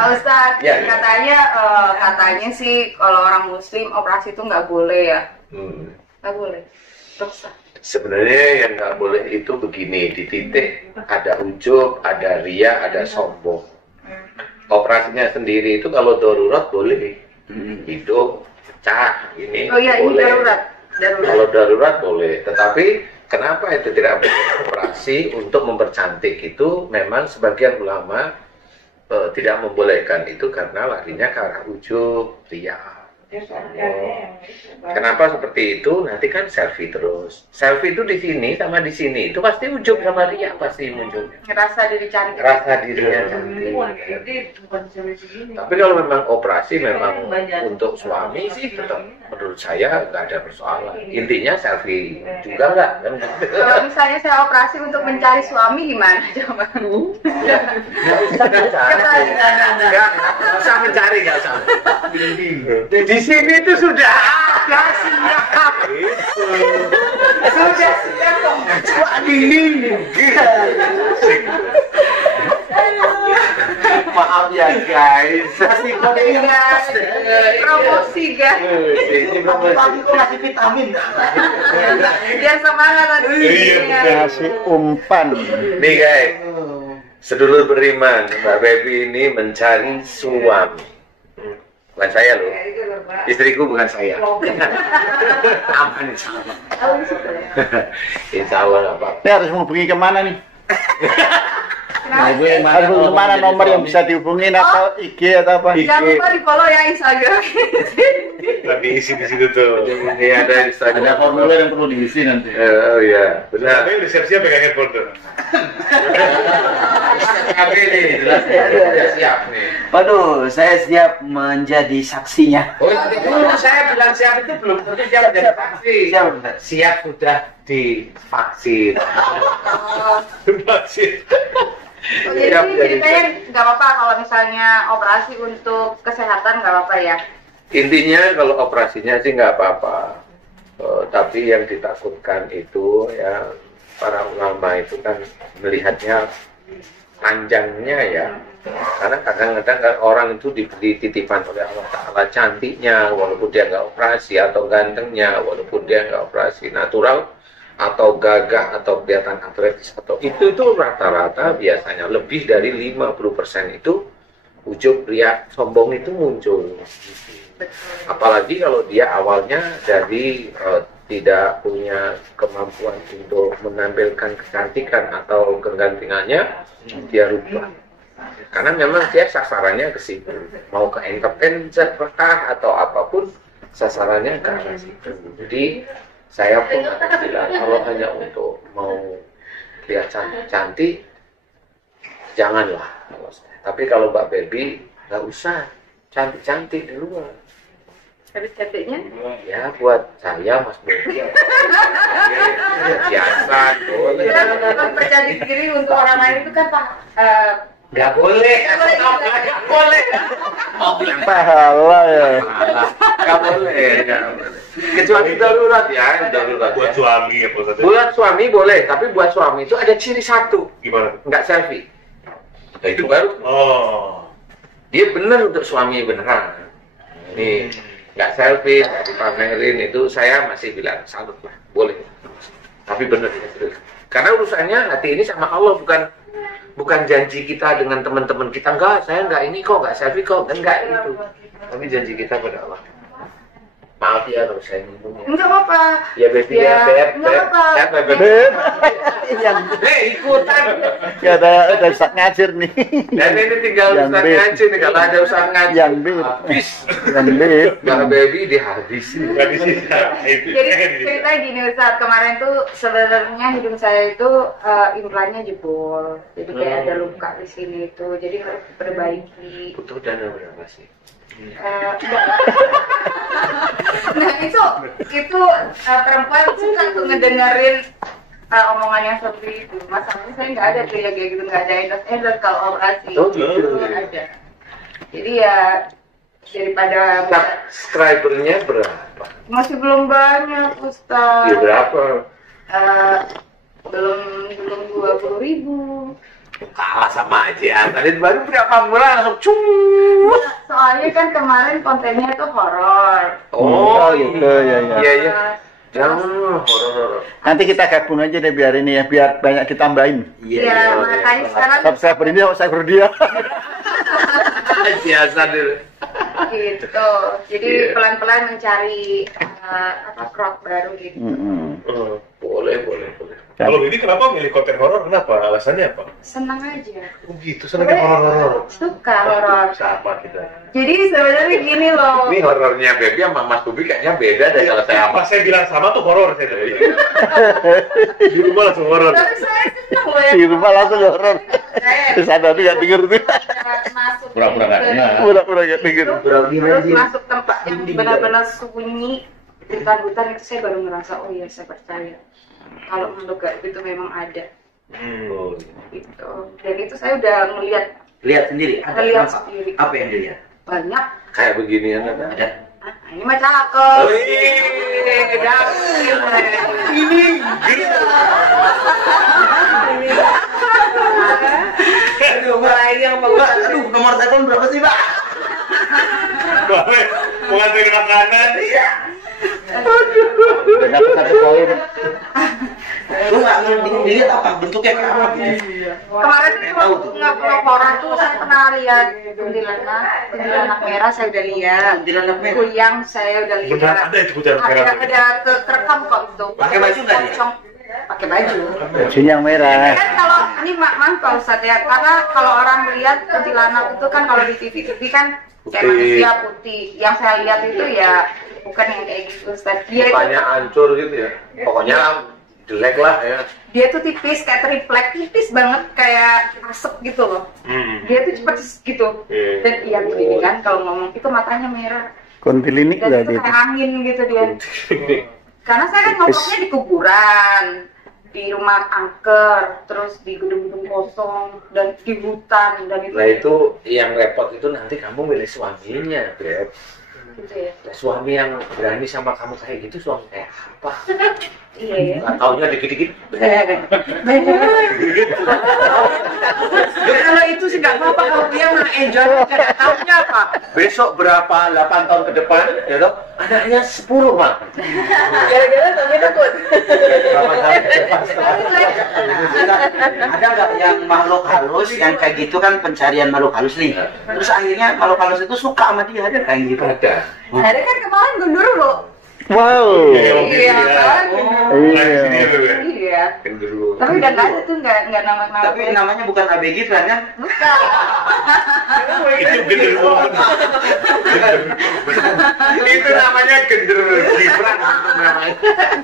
Pak Ustadz, Ya. katanya sih kalau orang Muslim operasi itu nggak boleh ya? Nggak boleh. Terus Sebenarnya yang nggak boleh itu begini, di titik ada ujub, ada ria, ada sombong. Operasinya sendiri itu kalau darurat boleh, hidung pecah, ini oh iya, ini boleh. darurat. Kalau darurat boleh, tetapi kenapa itu tidak boleh operasi untuk mempercantik itu memang sebagian ulama tidak membolehkan itu karena larinya ke arah ujub, ria. Kenapa seperti itu? Nanti kan selfie terus. Selfie itu di sini sama di sini itu pasti ujub sama ria pasti muncul. Ngerasa diri cantik. Rasa dirinya cantik. Tapi kalau memang operasi memang untuk suami sih tetap menurut saya nggak ada persoalan. Intinya selfie juga nggak kan? Kalau misalnya saya operasi untuk mencari suami gimana coba? Nggak usah mencari, nggak usah. Di sini itu sudah ada siap. Sudah siap kok. Maaf ya guys. Promosi guys. Ini promosi. Kok ngasih vitamin? Biar semangat lagi. Ngasih umpan. Nih guys, sedulur beriman, Mbak Baby ini mencari suami. Bukan saya loh, istriku bukan saya. Aman insya Allah. Insya Allah nggak apa-apa. Ini harus menghubungi kemana nih? Kenapa? Harus menghubungi kemana nomor yang bisa dihubungin atau IG atau apa? Jangan lupa di follow ya Instagram. Tapi isi di situ tuh. Ini ada Instagram. Ada formulir yang perlu diisi nanti. Oh iya, benar. Tapi udah siap-siap pegang handphone tuh. Tapi ini jelas ya, siap nih. Waduh, saya siap menjadi saksinya. Oh itu saya bilang siap itu belum tentu siap menjadi saksi. Siap, Ustaz. Siap sudah divaksin. Vaksin. Oh, jadi ceritanya nggak apa-apa kalau misalnya operasi untuk kesehatan nggak apa-apa ya? Intinya kalau operasinya sih nggak apa-apa. Tapi yang ditakutkan itu ya para ulama itu kan melihatnya panjangnya ya. Karena kadang-kadang kan orang itu diberi titipan oleh Allah Ta'ala cantiknya walaupun dia nggak operasi, atau gantengnya walaupun dia nggak operasi, natural atau gagah atau kelihatan atletis, atau itu rata-rata biasanya lebih dari 50% itu ujub, ria, sombong itu muncul. Apalagi kalau dia awalnya dari tidak punya kemampuan untuk menampilkan kecantikan atau kegantengannya, dia rubah. Karena memang dia sasarannya ke situ, mau ke entertainment atau apapun sasarannya ke arah situ. Jadi saya pun bilang kalau hanya untuk mau lihat cantik, janganlah. Tapi kalau Mbak Baby nggak usah cantik-cantik di luar. Cantik-cantiknya? Ya buat saya Mas Baby biasa boleh. Kan percaya diri untuk orang lain itu kan Pak. Nggak boleh. Nggak boleh. Mau bilang Pahala ya. nggak boleh. Kecuali darurat ya, darurat. Buat suami ya Pak Ustadz. Buat suami boleh, tapi buat suami itu ada ciri satu, Gimana? nggak selfie. Nah, itu baru Oh. dia benar untuk suami beneran. Ini nggak selfie, nggak dipamerin, itu saya masih bilang salut lah, boleh. Tapi bener ya, terus. Karena urusannya hati ini sama Allah, bukan janji kita dengan teman-teman kita. Enggak, saya nggak ini kok, nggak selfie kok, enggak itu. Tapi janji kita pada Allah. Maaf ya kalau saya nyinggung ya. Enggak apa-apa. Ya Baby ya, Beb. Enggak apa-apa. Beb. Yang Ikutan. nggak ada Ustaz ngajir nih. Dan ini tinggal Yang Ustaz Beb. ngaji nih, kalau ada Ustaz ngaji Yang Beb. habis. Yang Beb. Mbak Baby dihabisin. Bukan di sini. Itu. Jadi ceritanya gini Ustaz, kemarin tuh sebenarnya hidung saya itu implannya jebol. Jadi kayak ada luka di sini tuh. Jadi harus diperbaiki. Butuh dana berapa sih? Nah itu perempuan suka tuh ngedengerin omongan yang seperti itu. Masalahnya saya nggak ada tuh ya kayak gitu, nggak ada endorse kalau operasi. Oh, gitu. Nggak ada. Jadi ya daripada Subscribernya berapa? masih belum banyak Ustaz. Ya berapa? Belum 20.000. kalah sama aja. Tadi baru berapa bulan langsung cung. Soalnya kan kemarin kontennya itu horor. Oh, gitu ya ya. Iya iya. Jangan horor. Nanti kita gabung aja deh biar ini ya, biar banyak ditambahin. Iya, makanya sekarang Subscriber ini subscriber dia. Biasa dulu. gitu. Jadi Iya. pelan-pelan mencari crowd baru gitu. Boleh. Kalau Bibi kenapa milih konten horor? Kenapa? Alasannya apa? Senang aja. Oh gitu, senangnya horor-horor. Suka horor. Sama kita. Jadi sebenarnya gini loh. Ini horornya Baby sama Mas Bubi kayaknya beda deh kalau saya Pas saya bilang sama tuh horor saya tadi. Di rumah langsung horor. Tapi saya senang loh ya. Di rumah langsung horor. Saya Di sana tuh nggak denger tuh. masuk Pura-pura nggak dengar. Pura-pura nggak denger. terus masuk tempat yang benar-benar sunyi hutan-hutan itu saya baru ngerasa oh iya saya percaya kalau makhluk gaib itu memang ada gitu. Dan itu saya udah ngelihat Lihat sendiri. Ada Lihat apa? sendiri. Apa yang dilihat? banyak. kayak beginian ada. Ada. Ah, ini mah cakep. Ini Mulai yang Mbak, aduh, nomor telepon berapa sih, Mbak? Boleh, mau nganterin makanan. Iya. Udah dapat 1 poin. Lu nggak dilihat apa bentuknya kayak apa gitu? kemarin tuh waktu nge-vlog horor tuh saya pernah lihat kuntilanak merah saya udah lihat. Kuntilanak merah. Kuyang saya udah lihat. Beneran ada itu kuntilanak merah tuh? Ada terekam kok itu. Pakai baju nggak dia? Pocong. Pakai baju. Bajunya yang merah. Kan kalau ini mantap Ustadz ya, karena kalau orang melihat kuntilanak itu kan kalau di TV kan kayak Putih. manusia putih. Yang saya lihat itu ya bukan yang kayak gitu Ustadz. Dia itu mukanya hancur gitu ya. Pokoknya jelek lah ya. dia tuh tipis kayak triplek, tipis banget kayak asap gitu loh. Dia tuh cepet gitu. Iya. Dan iya begini kan kalau ngomong itu matanya merah. Kontilinik Dan berarti itu itu. kayak angin gitu dia. Karena saya kan ngomongnya di kuburan, di rumah angker, terus di gedung-gedung kosong, dan di hutan, dan itu Nah itu yang repot itu nanti kamu milih suaminya, Beb. gitu ya. Suami yang berani sama kamu kayak gitu suami kayak apa? Iya ya. Nggak taunya dikit-dikit. Kalau itu sih nggak apa-apa, kalau dia mah enjoy, nggak taunya apa. Besok berapa 8 tahun ke depan, ya toh? Anaknya 10 malah. Gara-gara suami takut. Berapa tahun ke depan setelah Ada nggak yang makhluk halus yang kayak gitu kan pencarian makhluk halus nih? Terus akhirnya makhluk halus itu suka sama dia, ada kayak gitu? ada. Ada kan kemarin Gundurwo. Wow. Iya kan? Nah, di sini ya, Beb, ya? Iya. Gendruwo. Tapi udah nggak ada tuh nggak nama-nama. Tapi namanya bukan ABG kan? bukan. Itu gendruwo. Itu namanya gendruwo. Gibran itu namanya.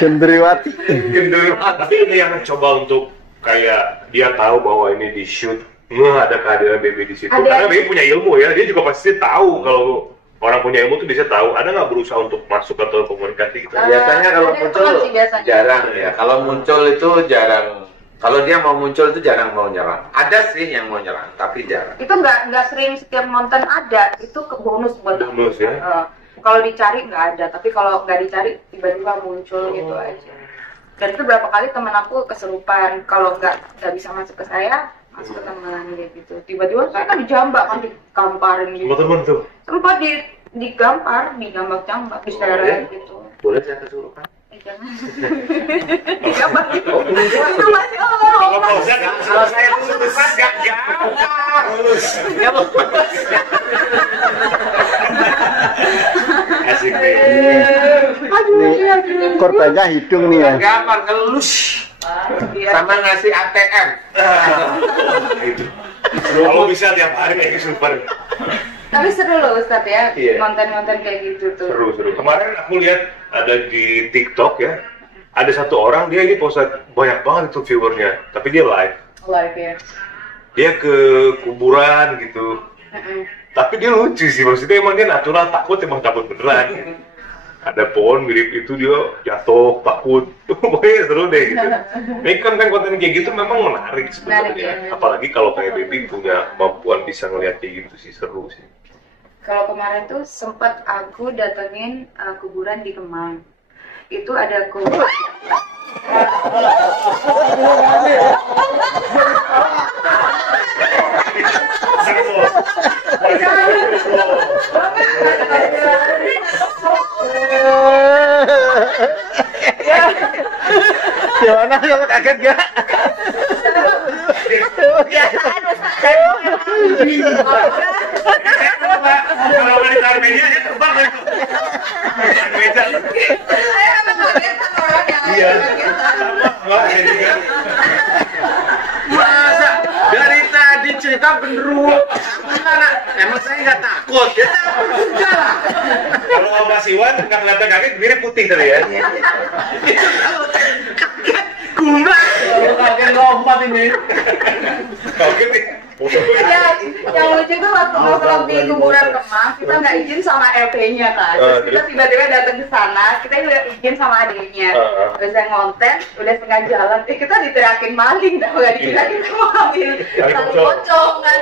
Gendriwati. Gendruwo. Tapi ini yang coba untuk kayak dia tahu bahwa ini di shoot, ada kehadiran Baby di situ. Ada. Karena Baby punya ilmu ya, dia juga pasti tahu kalau orang punya ilmu tuh bisa tahu. Ada nggak berusaha untuk masuk atau komunikasi gitu? Biasanya kalau Ada muncul teman sih biasanya. jarang ya. Kalau muncul itu jarang. Kalau dia mau muncul itu jarang mau nyerang. Ada sih yang mau nyerang, tapi jarang. Itu nggak sering setiap nonton ada. Itu ke bonus buat aku. Bonus ya. Kalau dicari nggak ada, tapi kalau nggak dicari tiba-tiba muncul gitu aja. Dan itu berapa kali teman aku kesurupan. Kalau nggak bisa masuk ke saya, masuk ke teman gitu. Tiba-tiba saya kan dijambak kan digamparin gitu. Teman-teman tuh. Sempat digampar, dijambak-jambak, diseret gitu. Boleh saya kesurupan? Jangan. Digambar gitu. Oh, enggak. Itu masih Allah. Kalau saya kesurupan nggak gampang. Asik nih. Nih, korbannya hidung nih ya. Nggak gampang, ngelus. Sama ngasih ATM. Kalau bisa tiap hari kayak kesurupan. Tapi seru loh Ustadz ya, Iya. konten-konten kayak gitu tuh. Seru. Kemarin aku lihat ada di TikTok ya. Ada satu orang dia ini post banyak banget itu viewernya, tapi dia live. Live ya. Dia ke kuburan gitu. Tapi dia lucu sih, maksudnya emang dia natural, emang takut beneran. Ada pohon mirip itu dia jatuh, takut. Pokoknya seru deh gitu. Ini konten-konten kayak gitu memang menarik Menarik, sebenarnya. ya. Apalagi kalau kayak Baby punya kemampuan bisa ngeliat kayak gitu sih, seru sih. Kalau kemarin tuh sempat aku datengin kuburan di Kemang. Itu ada Gimana kamu kaget gak? Kalau di Armenia dia terbang itu. Meja. Iya. Sama. Masa dari tadi cerita genderuwo. Mana? Emang saya nggak takut. Ya takut juga lah. Kalau Mas Iwan nggak kelihatan kaget, mirip putih tadi ya. Itu kalau kaget gumbang. Kalau kaget lompat ini. Kaget nih. Ya, yang lucu itu waktu nongkrong di kuburan Kemang, kita nggak izin sama LP-nya kan. Terus kita tiba-tiba datang ke sana, kita udah izin sama adiknya. Terus saya ngonten, udah setengah jalan, kita diteriakin maling, dah nggak diteriakin maling. Lalu pocong kan.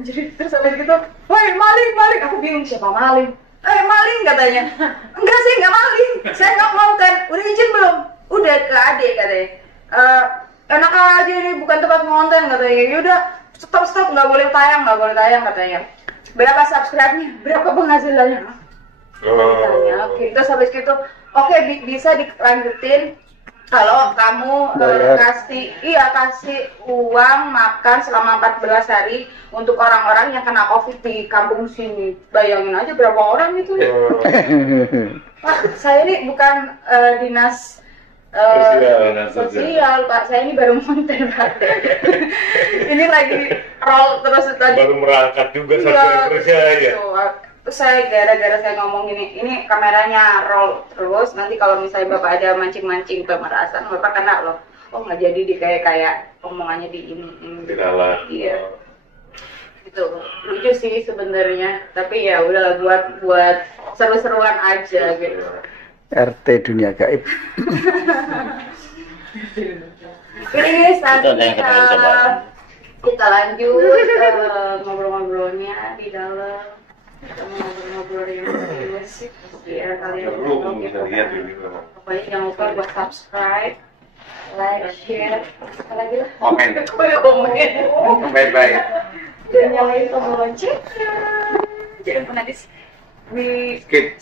Jadi terus habis gitu, woi maling, maling. Aku bingung siapa maling. Maling katanya. Enggak sih, nggak maling. Saya nggak ngonten. Udah izin belum? Udah ke adik katanya. Enak aja ini bukan tempat ngonten katanya. Yaudah. Stop, nggak boleh tayang katanya. Berapa subscribe-nya? Berapa penghasilannya? Tanya, oke. Terus habis gitu, oke, bisa dilanjutin kalau kamu kasih uang makan selama 14 hari untuk orang-orang yang kena COVID di kampung sini. Bayangin aja berapa orang itu ya. Pak, saya ini bukan dinas sosial Pak, saya ini baru monten Pak. Ini lagi roll terus tadi. Baru merangkak juga subscribernya ya. Terus saya gara-gara saya ngomong ini kameranya roll terus, nanti kalau misalnya Bapak ada mancing-mancing pemerasan, Bapak kena loh. Oh nggak jadi di kayak omongannya di ini. Di dalam. Iya. Gitu. Lucu sih sebenarnya, tapi ya udah buat seru-seruan aja gitu. RT dunia gaib. Ini saat kita lanjut ngobrol-ngobrolnya di dalam. Kita ngobrol-ngobrol yang serius ya kalian. Pokoknya jangan lupa buat subscribe, like, share, apa lagi lah? Komen. Komen. Baik. Dan nyalain tombol lonceng. Jangan pernah di Skip.